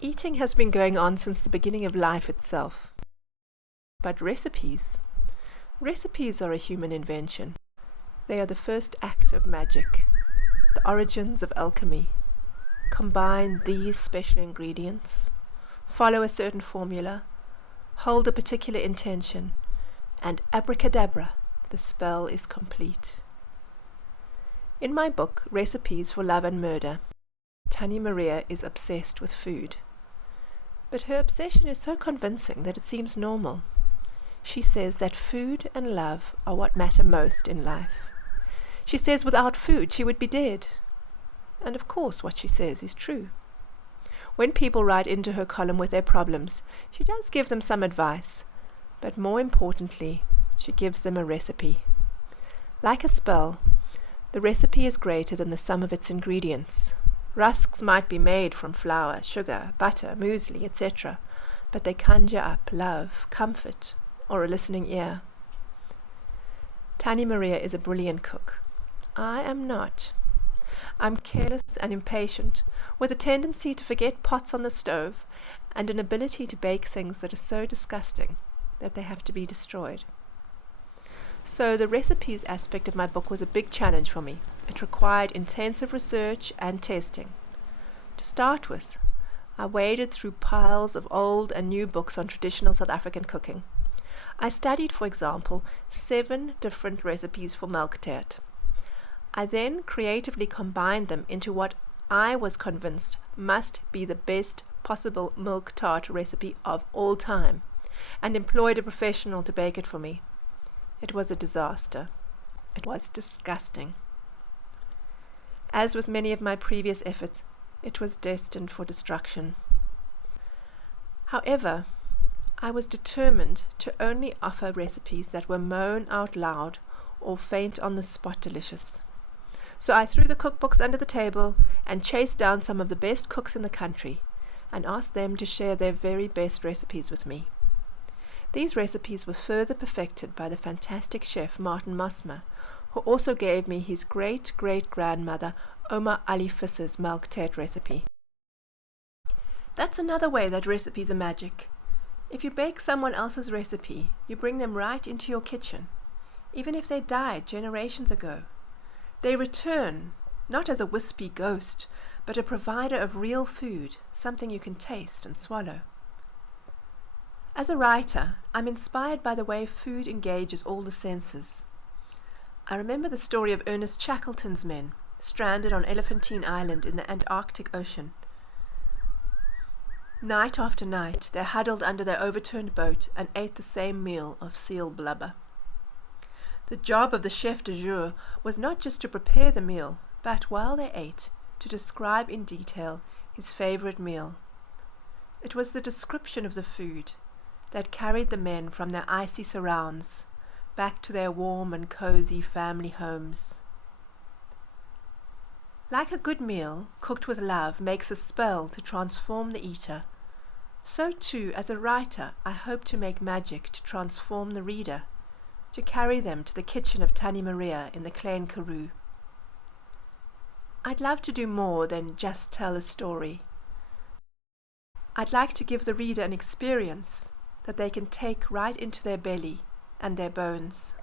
Eating has been going on since the beginning of life itself. But recipes are a human invention. They are the first act of magic, the origins of alchemy. Combine these special ingredients, follow a certain formula, hold a particular intention, and abracadabra, the spell is complete. In my book, Recipes for Love and Murder, Tannie Maria is obsessed with food. But her obsession is so convincing that it seems normal. She says that food and love are what matter most in life. She says without food she would be dead. And of course what she says is true. When people write into her column with their problems, she does give them some advice, but more importantly, she gives them a recipe. Like a spell, the recipe is greater than the sum of its ingredients. Rusks might be made from flour, sugar, butter, muesli, etc., but they conjure up love, comfort, or a listening ear. Tannie Maria is a brilliant cook. I am not. I'm careless and impatient, with a tendency to forget pots on the stove, and an ability to bake things that are so disgusting that they have to be destroyed. So the recipes aspect of my book was a big challenge for me. It required intensive research and testing. To start with, I waded through piles of old and new books on traditional South African cooking. I studied, for example, 7 different recipes for milk tart. I then creatively combined them into what I was convinced must be the best possible milk tart recipe of all time, and employed a professional to bake it for me. It was a disaster. It was disgusting. As with many of my previous efforts, it was destined for destruction. However, I was determined to only offer recipes that were moan out loud or faint on the spot delicious. So I threw the cookbooks under the table and chased down some of the best cooks in the country and asked them to share their very best recipes with me. These recipes were further perfected by the fantastic chef Martin Mosmer, who also gave me his great-great-grandmother Oma Ali Visser's milk tart recipe. That's another way that recipes are magic. If you bake someone else's recipe, you bring them right into your kitchen, even if they died generations ago. They return, not as a wispy ghost, but a provider of real food, something you can taste and swallow. As a writer, I'm inspired by the way food engages all the senses. I remember the story of Ernest Shackleton's men, stranded on Elephantine Island in the Antarctic Ocean. Night after night, they huddled under their overturned boat and ate the same meal of seal blubber. The job of the chef de jour was not just to prepare the meal, but while they ate, to describe in detail his favorite meal. It was the description of the food that carried the men from their icy surrounds back to their warm and cozy family homes. Like a good meal, cooked with love makes a spell to transform the eater, so too, as a writer, I hope to make magic to transform the reader, to carry them to the kitchen of Tannie Maria in the Klein Karoo. I'd love to do more than just tell a story. I'd like to give the reader an experience that they can take right into their belly and their bones.